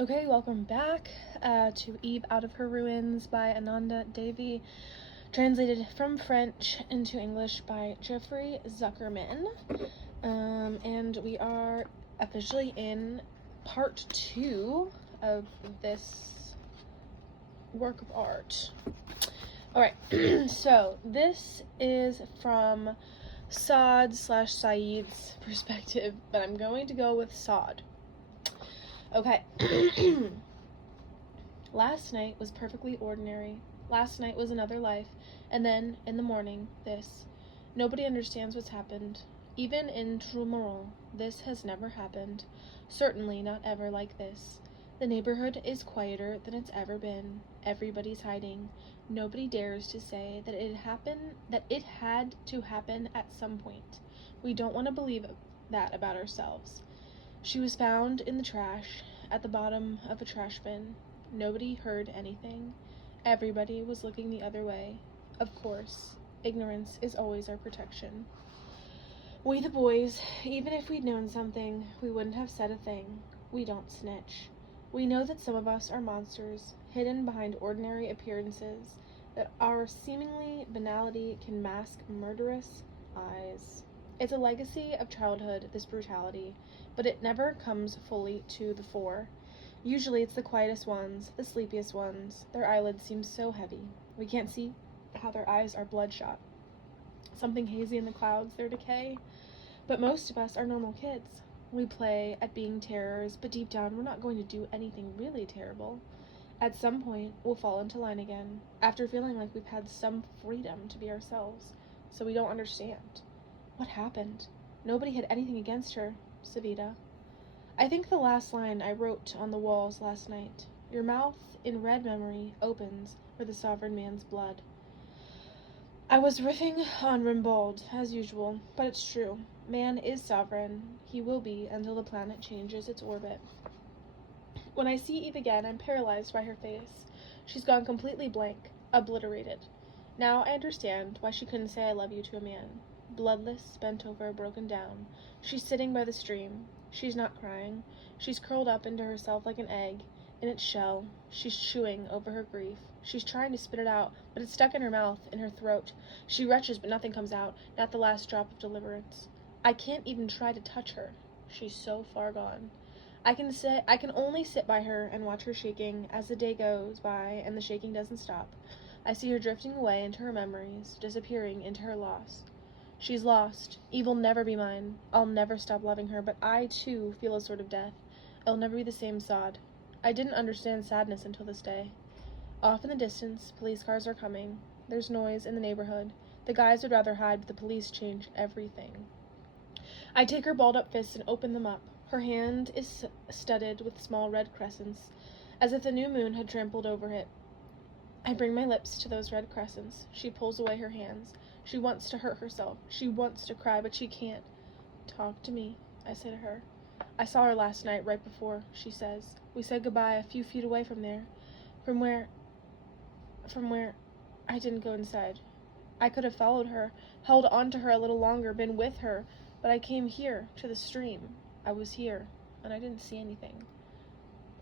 Okay, welcome back to Eve Out of Her Ruins by Ananda Devi, translated from French into English by Jeffery Zuckerman. And we are officially in part 2 of this work of art. Alright, so this is from Saad/Saeed's perspective, but I'm going to go with Saad. Okay. Last night was perfectly ordinary. Last night was another life. And then, in the morning, this. Nobody understands what's happened. Even in Trumeron, this has never happened. Certainly not ever like this. The neighborhood is quieter than it's ever been. Everybody's hiding. Nobody dares to say that it had to happen at some point. We don't want to believe that about ourselves. She was found in the trash, at the bottom of a trash bin. Nobody heard anything. Everybody was looking the other way. Of course, ignorance is always our protection. We the boys, even if we'd known something, we wouldn't have said a thing. We don't snitch. We know that some of us are monsters, hidden behind ordinary appearances, that our seemingly banality can mask murderous eyes. It's a legacy of childhood, this brutality, but it never comes fully to the fore. Usually it's the quietest ones, the sleepiest ones. Their eyelids seem so heavy. We can't see how their eyes are bloodshot. Something hazy in the clouds, their decay. But most of us are normal kids. We play at being terrors, but deep down we're not going to do anything really terrible. At some point, we'll fall into line again, after feeling like we've had some freedom to be ourselves, so we don't understand. What happened? Nobody had anything against her, Savita. I think the last line I wrote on the walls last night. Your mouth, in red memory, opens for the sovereign man's blood. I was riffing on Rimbaud, as usual, but it's true. Man is sovereign. He will be until the planet changes its orbit. When I see Eve again, I'm paralyzed by her face. She's gone completely blank, obliterated. Now I understand why she couldn't say I love you to a man. Bloodless, bent over, broken down. She's sitting by the stream. She's not crying. She's curled up into herself like an egg, in its shell. She's chewing over her grief. She's trying to spit it out, but it's stuck in her mouth, in her throat. She retches, but nothing comes out, not the last drop of deliverance. I can't even try to touch her. She's so far gone. I can only sit by her and watch her shaking as the day goes by and the shaking doesn't stop. I see her drifting away into her memories, disappearing into her loss. She's lost. Eve will never be mine. I'll never stop loving her, but I, too, feel a sort of death. I'll never be the same Saad. I didn't understand sadness until this day. Off in the distance, police cars are coming. There's noise in the neighborhood. The guys would rather hide, but the police change everything. I take her balled-up fists and open them up. Her hand is studded with small red crescents, as if the new moon had trampled over it. I bring my lips to those red crescents. She pulls away her hands. She wants to hurt herself. She wants to cry, but she can't. Talk to me, I say to her. I saw her last night, right before, she says. We said goodbye a few feet away from there. From where I didn't go inside. I could have followed her, held on to her a little longer, been with her, but I came here, to the stream. I was here, and I didn't see anything.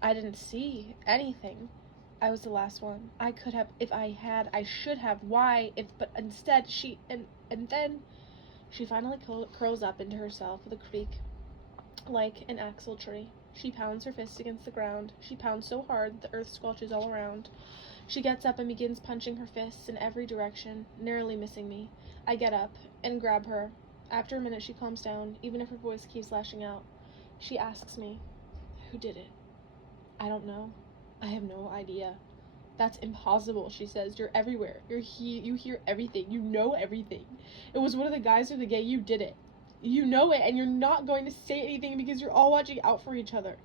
I didn't see anything. I was the last one. I could have, if I had, I should have. Why? But instead, and then she finally curls up into herself with a creak, like an axle tree. She pounds her fist against the ground. She pounds so hard that the earth squelches all around. She gets up and begins punching her fists in every direction, narrowly missing me. I get up and grab her. After a minute, she calms down, even if her voice keeps lashing out. She asks me, who did it? I don't know. I have no idea. That's impossible, she says. You're everywhere. You hear everything. You know everything. It was one of the guys or the gay. You did it. You know it, and you're not going to say anything because you're all watching out for each other.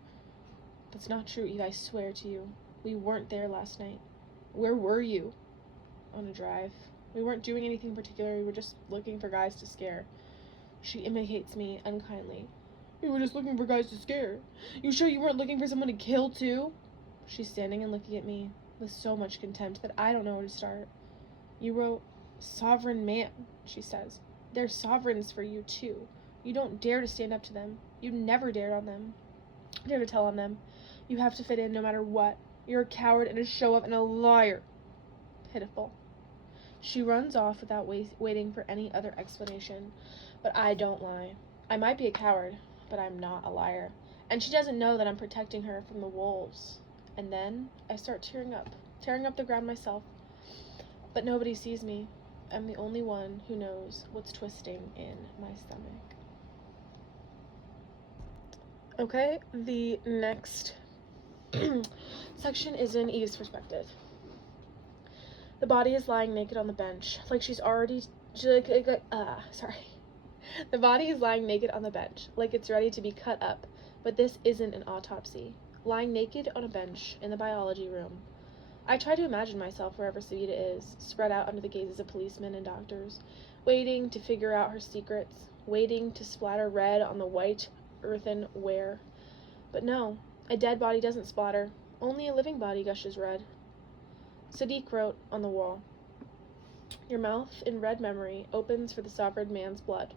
That's not true, Eve. I swear to you. We weren't there last night. Where were you? On a drive. We weren't doing anything particular. We were just looking for guys to scare. She imitates me unkindly. We were just looking for guys to scare. You sure you weren't looking for someone to kill, too? She's standing and looking at me with so much contempt that I don't know where to start. You wrote, sovereign man, she says. They're sovereigns for you, too. You don't dare to stand up to them. You never dare to tell on them. You have to fit in no matter what. You're a coward and a show-off and a liar. Pitiful. She runs off without waiting for any other explanation. But I don't lie. I might be a coward, but I'm not a liar. And she doesn't know that I'm protecting her from the wolves. And then I start tearing up the ground myself. But nobody sees me. I'm the only one who knows what's twisting in my stomach. Okay, the next section is in Eve's perspective. The body is lying naked on the bench, like she's already, The body is lying naked on the bench, like it's ready to be cut up, but this isn't an autopsy. Lying naked on a bench in the biology room. I try to imagine myself wherever Savita is, spread out under the gazes of policemen and doctors, waiting to figure out her secrets, waiting to splatter red on the white earthenware. But no, a dead body doesn't splatter. Only a living body gushes red. Sadiq wrote on the wall, "Your mouth in red memory opens for the sovereign man's blood."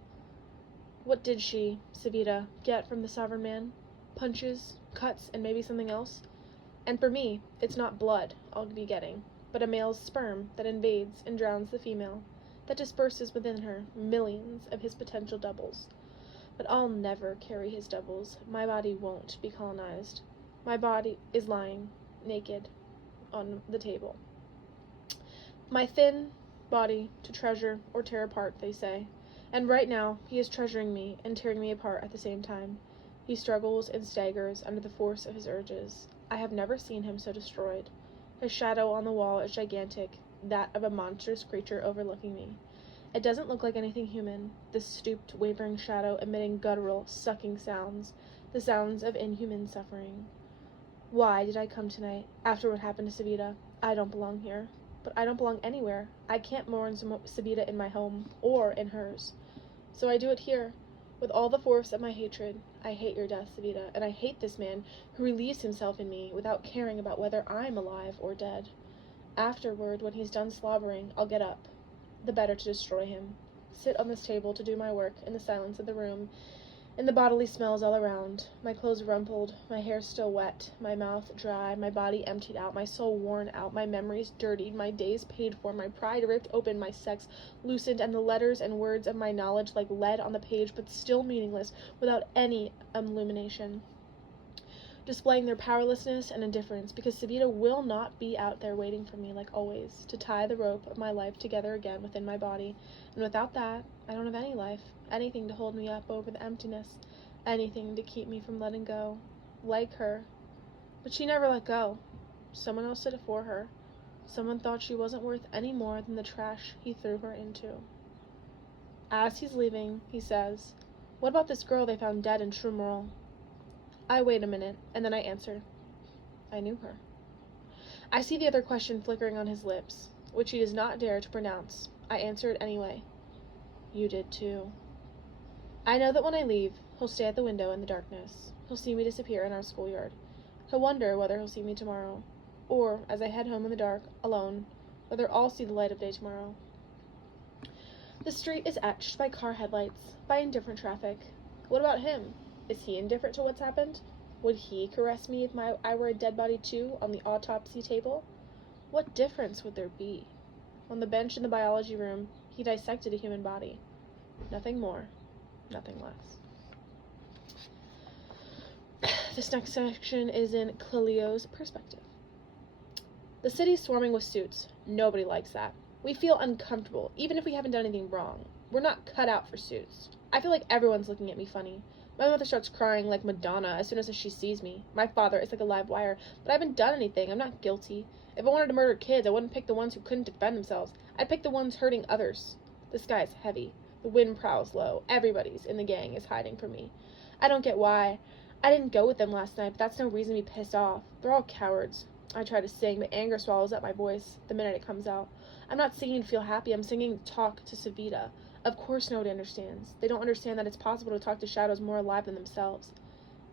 What did she, Savita, get from the sovereign man? Punches, cuts, and maybe something else? And for me, it's not blood I'll be getting, but a male's sperm that invades and drowns the female, that disperses within her millions of his potential doubles. But I'll never carry his doubles. My body won't be colonized. My body is lying, naked, on the table. My thin body to treasure or tear apart, they say. And right now, he is treasuring me and tearing me apart at the same time. He struggles and staggers under the force of his urges. I have never seen him so destroyed. His shadow on the wall is gigantic, that of a monstrous creature overlooking me. It doesn't look like anything human, this stooped, wavering shadow emitting guttural, sucking sounds, the sounds of inhuman suffering. Why did I come tonight, after what happened to Savita? I don't belong here. But I don't belong anywhere. I can't mourn Savita in my home, or in hers. So I do it here, with all the force of my hatred. I hate your death, Savita, and I hate this man who relieves himself in me without caring about whether I'm alive or dead. Afterward, when he's done slobbering, I'll get up, the better to destroy him, sit on this table to do my work in the silence of the room, in the bodily smells all around, my clothes rumpled, my hair still wet, my mouth dry, my body emptied out, my soul worn out, my memories dirtied, my days paid for, my pride ripped open, my sex loosened, and the letters and words of my knowledge like lead on the page, but still meaningless, without any illumination, displaying their powerlessness and indifference, because Savita will not be out there waiting for me, like always, to tie the rope of my life together again within my body, and without that, I don't have any life, anything to hold me up over the emptiness, anything to keep me from letting go, like her. But she never let go. Someone else did it for her. Someone thought she wasn't worth any more than the trash he threw her into. As he's leaving, he says, "What about this girl they found dead in Trumorol?" I wait a minute, and then I answer, "I knew her." I see the other question flickering on his lips, which he does not dare to pronounce. I answer it anyway. "You did too." I know that when I leave, he'll stay at the window in the darkness. He'll see me disappear in our schoolyard. He'll wonder whether he'll see me tomorrow, or, as I head home in the dark, alone, whether I'll see the light of day tomorrow. The street is etched by car headlights, by indifferent traffic. What about him? Is he indifferent to what's happened? Would he caress me if I were a dead body too, on the autopsy table? What difference would there be? On the bench in the biology room, he dissected a human body. Nothing more, nothing less. This next section is in Cleo's perspective. The city's swarming with suits. Nobody likes that. We feel uncomfortable, even if we haven't done anything wrong. We're not cut out for suits. I feel like everyone's looking at me funny. My mother starts crying like Madonna as soon as she sees me. My father is like a live wire, but I haven't done anything. I'm not guilty. If I wanted to murder kids, I wouldn't pick the ones who couldn't defend themselves. I'd pick the ones hurting others. The sky is heavy. The wind prowls low. Everybody's in the gang is hiding from me. I don't get why. I didn't go with them last night, but that's no reason to be pissed off. They're all cowards. I try to sing, but anger swallows up my voice the minute it comes out. I'm not singing to feel happy. I'm singing to talk to Savita. Of course nobody understands. They don't understand that it's possible to talk to shadows more alive than themselves.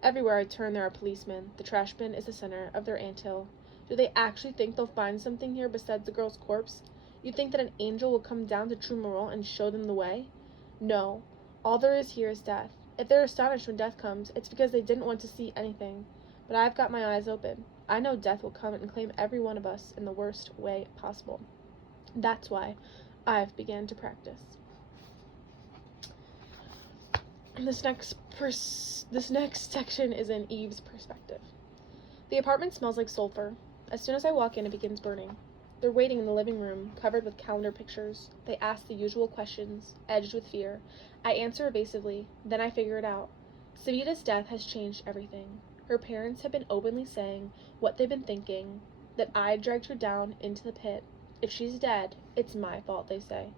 Everywhere I turn, there are policemen. The trash bin is the center of their anthill. Do they actually think they'll find something here besides the girl's corpse? You think that an angel will come down to Trumorol and show them the way? No. All there is here is death. If they're astonished when death comes, it's because they didn't want to see anything. but I've got my eyes open. I know death will come and claim every one of us in the worst way possible. That's why I've began to practice. This next section is in Eve's perspective. The apartment smells like sulfur. As soon as I walk in, it begins burning. They're waiting in the living room, covered with calendar pictures. They ask the usual questions, edged with fear. I answer evasively, then I figure it out. Savita's death has changed everything. Her parents have been openly saying what they've been thinking, that I dragged her down into the pit. If she's dead, it's my fault, they say.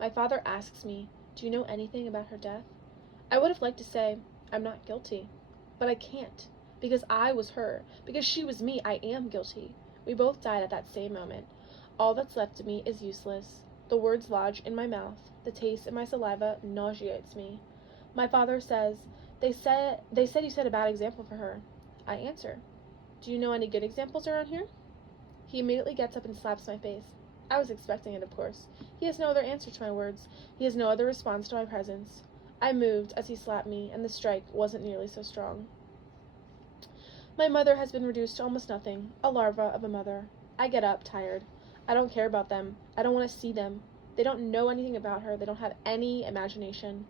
My father asks me, do you know anything about her death? I would have liked to say, I'm not guilty, but I can't, because I was her, because she was me. I am guilty. We both died at that same moment. All that's left of me is useless. The words lodge in my mouth. The taste in my saliva nauseates me. My father says, They said you set a bad example for her. I answer, do you know any good examples around here? He immediately gets up and slaps my face. I was expecting it, of course. He has no other answer to my words. He has no other response to my presence. I moved as he slapped me, and the strike wasn't nearly so strong. My mother has been reduced to almost nothing, a larva of a mother. I get up, tired. I don't care about them. I don't want to see them. They don't know anything about her. They don't have any imagination.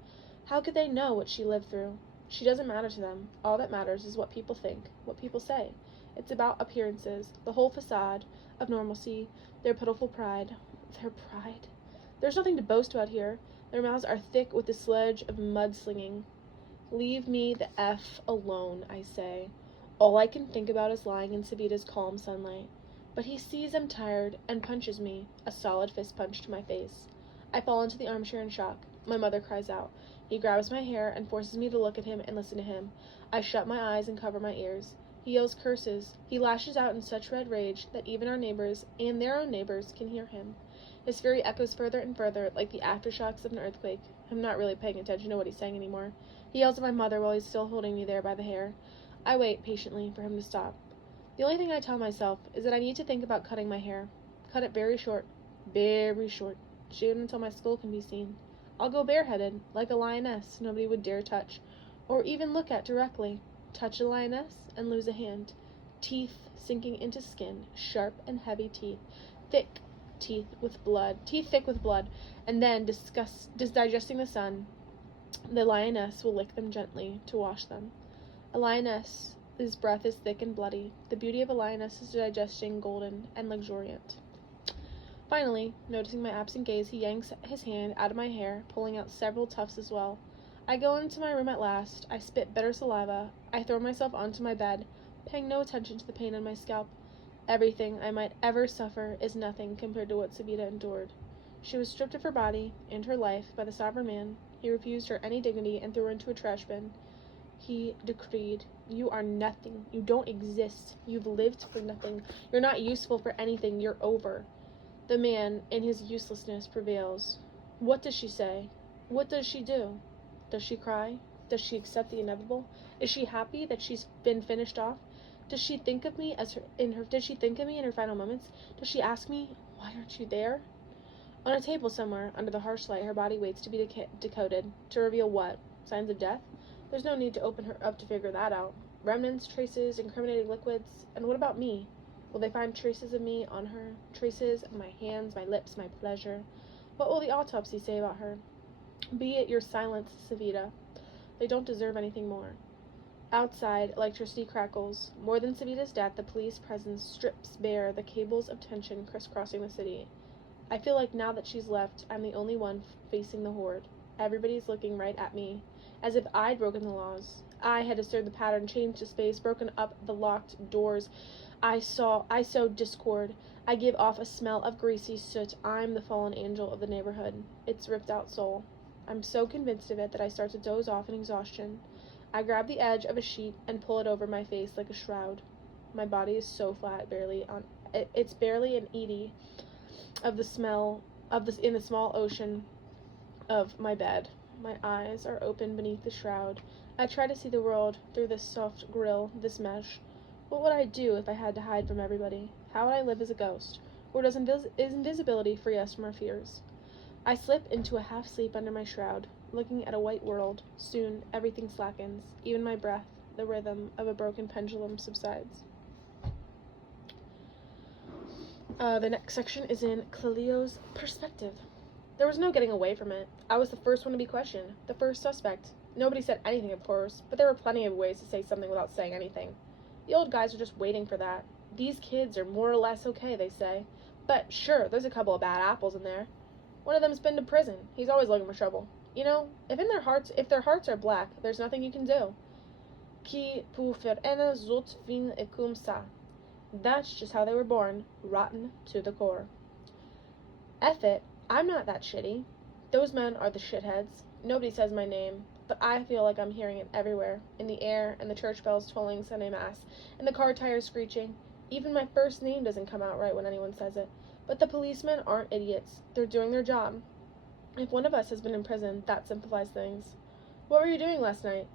How could they know what she lived through? She doesn't matter to them. All that matters is what people think, what people say. It's about appearances, the whole facade of normalcy, their pitiful pride. Their pride? There's nothing to boast about here. Their mouths are thick with the sledge of mudslinging. Leave me the F alone, I say. All I can think about is lying in Savita's calm sunlight. But he sees I'm tired and punches me, a solid fist punch to my face. I fall into the armchair in shock. My mother cries out. He grabs my hair and forces me to look at him and listen to him. I shut my eyes and cover my ears. He yells curses. He lashes out in such red rage that even our neighbors and their own neighbors can hear him. His fury echoes further and further, like the aftershocks of an earthquake. I'm not really paying attention to what he's saying anymore. He yells at my mother while he's still holding me there by the hair. I wait patiently for him to stop. The only thing I tell myself is that I need to think about cutting my hair. Cut it very short. Very short. Shaved until my skull can be seen. I'll go bareheaded, like a lioness nobody would dare touch, or even look at directly. Touch a lioness and lose a hand. Teeth sinking into skin, sharp and heavy teeth, teeth thick with blood, and then, digesting the sun, the lioness will lick them gently to wash them. A lioness, whose breath is thick and bloody. The beauty of a lioness is digestion golden and luxuriant. Finally, noticing my absent gaze, he yanks his hand out of my hair, pulling out several tufts as well. I go into my room at last. I spit bitter saliva. I throw myself onto my bed, paying no attention to the pain on my scalp. Everything I might ever suffer is nothing compared to what Savita endured. She was stripped of her body and her life by the sovereign man. He refused her any dignity and threw her into a trash bin. He decreed, you are nothing. You don't exist. You've lived for nothing. You're not useful for anything. You're over. The man, in his uselessness, prevails. What does she say? What does she do? Does she cry? Does she accept the inevitable? Is she happy that she's been finished off? Does she think of me in her final moments? Does she ask me, why aren't you there? On a table somewhere, under the harsh light, her body waits to be decoded. To reveal what? Signs of death? There's no need to open her up to figure that out. Remnants, traces, incriminating liquids. And what about me? Will they find traces of me on her? Traces of my hands, my lips, my pleasure? What will the autopsy say about her? Be it your silence, Savita. They don't deserve anything more. Outside, electricity crackles. More than Savita's death, the police presence strips bare the cables of tension crisscrossing the city. I feel like now that she's left, I'm the only one facing the horde. Everybody's looking right at me, as if I'd broken the laws. I had disturbed the pattern, changed the space, broken up the locked doors. I sowed discord. I give off a smell of greasy soot. I'm the fallen angel of the neighborhood. Its ripped out soul. I'm so convinced of it that I start to doze off in exhaustion. I grab the edge of a sheet and pull it over my face like a shroud. My body is so flat, it's barely an eddy of the smell of this in the small ocean of my bed. My eyes are open beneath the shroud. I try to see the world through this soft grill, this mesh. What would I do if I had to hide from everybody? How would I live as a ghost? Or does invisibility free us from our fears? I slip into a half sleep under my shroud, looking at a white world. Soon, everything slackens, even my breath. the rhythm of a broken pendulum subsides. The next section is in Clelio's perspective. There was no getting away from it. I was the first one to be questioned, the first suspect. Nobody said anything, of course, but there were plenty of ways to say something without saying anything. The old guys are just waiting for that. These kids are more or less okay, they say. But sure, there's a couple of bad apples in there. One of them's been to prison. He's always looking for trouble. You know, if their hearts are black, there's nothing you can do. Qui pour faire une autre fin et comme ça. That's just how they were born, rotten to the core. Eff it, I'm not that shitty. Those men are the shitheads. Nobody says my name, but I feel like I'm hearing it everywhere, in the air, and the church bells tolling Sunday Mass, and the car tires screeching. Even my first name doesn't come out right when anyone says it. But the policemen aren't idiots. They're doing their job. If one of us has been in prison, that simplifies things. What were you doing last night?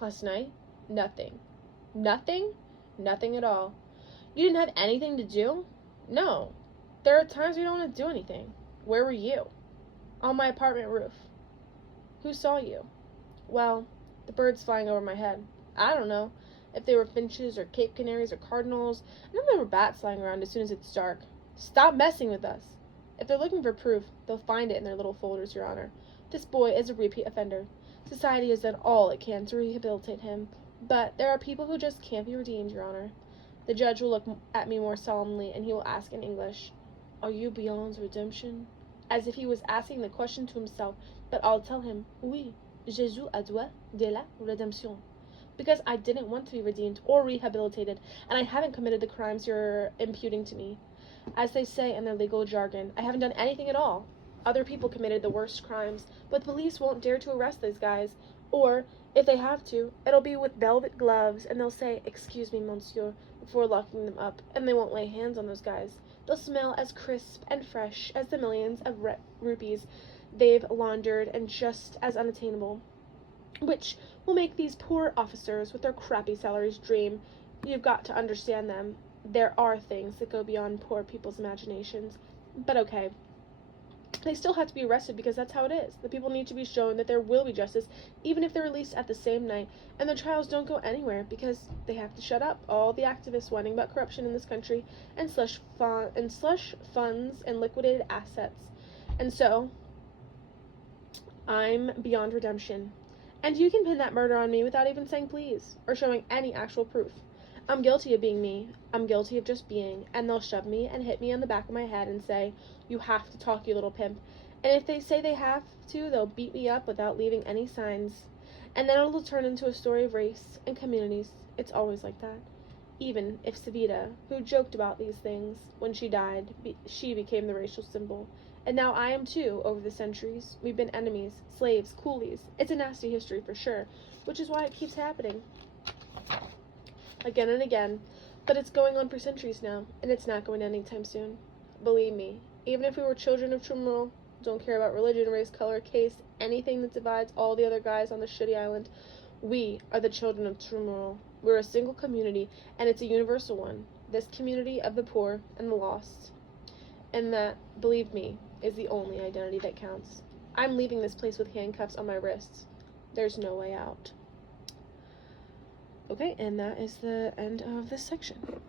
Last night? Nothing. Nothing? Nothing at all. You didn't have anything to do? No. There are times we don't want to do anything. Where were you? On my apartment roof. Who saw you? Well, the birds flying over my head. I don't know if they were finches or Cape Canaries or cardinals. I know there were bats flying around as soon as it's dark. Stop messing with us. If they're looking for proof, they'll find it in their little folders, Your Honor. This boy is a repeat offender. Society has done all it can to rehabilitate him, but there are people who just can't be redeemed, Your Honor. The judge will look at me more solemnly, and he will ask in English, "Are you beyond redemption?" As if he was asking the question to himself, but I'll tell him, "Oui, Jésus a droit de la rédemption." Because I didn't want to be redeemed or rehabilitated, and I haven't committed the crimes you're imputing to me. As they say in their legal jargon, I haven't done anything at all. Other people committed the worst crimes, but the police won't dare to arrest those guys. Or, if they have to, it'll be with velvet gloves, and they'll say, "Excuse me, monsieur," before locking them up, and they won't lay hands on those guys. They'll smell as crisp and fresh as the millions of rupees they've laundered, and just as unattainable. Which will make these poor officers with their crappy salaries dream. You've got to understand them. There are things that go beyond poor people's imaginations. But okay. They still have to be arrested because that's how it is. The people need to be shown that there will be justice, even if they're released at the same night, and their trials don't go anywhere because they have to shut up all the activists whining about corruption in this country and slush funds and liquidated assets. And so, I'm beyond redemption. And you can pin that murder on me without even saying please, or showing any actual proof. I'm guilty of being me. I'm guilty of just being, and they'll shove me and hit me on the back of my head and say, "You have to talk, you little pimp." And if they say they have to, they'll beat me up without leaving any signs. And then it'll turn into a story of race and communities. It's always like that. Even if Savita, who joked about these things, when she died, she became the racial symbol. And now I am too, over the centuries. We've been enemies, slaves, coolies. It's a nasty history for sure, which is why it keeps happening. Again and again. But it's going on for centuries now, and it's not going anytime soon. Believe me, even if we were children of Trumbull, don't care about religion, race, color, caste, anything that divides all the other guys on the shitty island, we are the children of Trumbull. We're a single community, and it's a universal one. This community of the poor and the lost. And that, believe me, is the only identity that counts. I'm leaving this place with handcuffs on my wrists. There's no way out. Okay, and that is the end of this section.